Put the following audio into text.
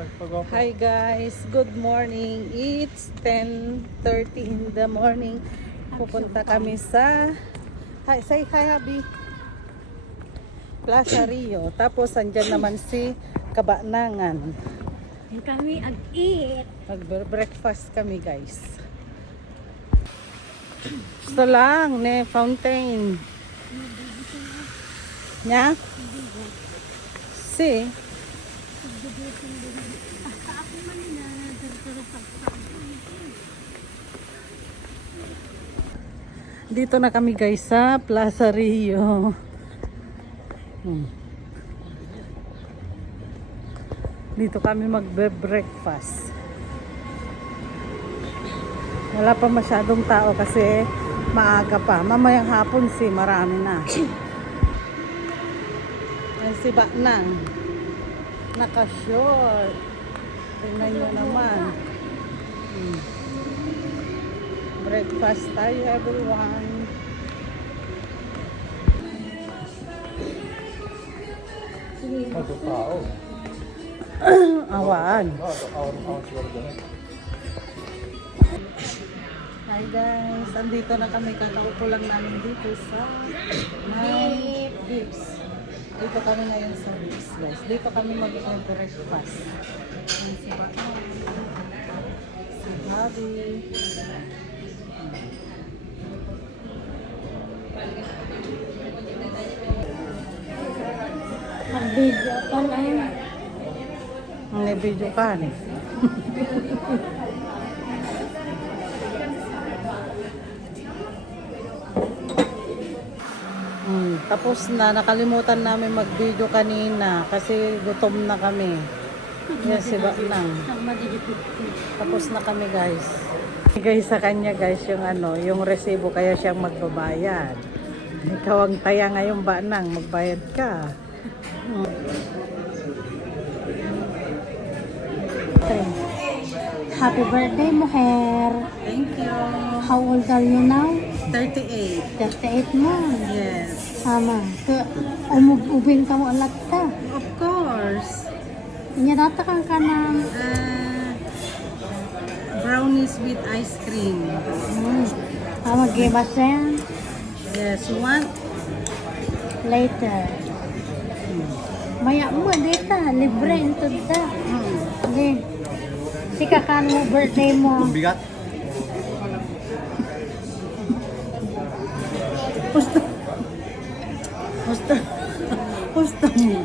Hi guys, good morning. It's 10:30 in the morning. Pupunta kami sa say hi Abi. Plaza Rio. Tapos andyan naman si Kabanangan. Yung kami ag-eat. Mag-breakfast kami guys. Gusto lang, ne, fountain. Nya? Si? Dito na kami guys sa Plaza Rio. Dito kami magbe-breakfast. Wala pa masyadong tao kasi maaga pa. Mamayang hapon marami na. Ay si Baknang. Naka-short. Tingnan nyo naman. Breakfast tayo everyone. Ada tao. Awan. Awan siguro ganun. Hi guys, andito na kami. Kakaupo lang namin dito sa my Bips. Dito kami ngayon sa Bips guys. Dito kami mag-breakfast. Si Baknang, si Bobby. Mag-video pa lang. May video ka eh. Tapos na, nakalimutan namin mag-video kanina kasi gutom na kami. Yes, si Baknang. Tapos na kami guys. Guys sa kanya guys yung yung resibo kaya siyang magbabayad. Ikaw ang taya ngayon Baknang, magbayad ka. Happy birthday, Moher. Thank you. How old are you now? 38. 38 mo. Yes. Sama. Umubin ka mo alat ka. Of course. Inyadata kang kanang. Brownies with ice cream. Mag-ibas yan. Yes, you want? Later. Maya mo, dito. Libre into da. Okay. Si kakan mo birthday mo. Bigat. Pusta mo.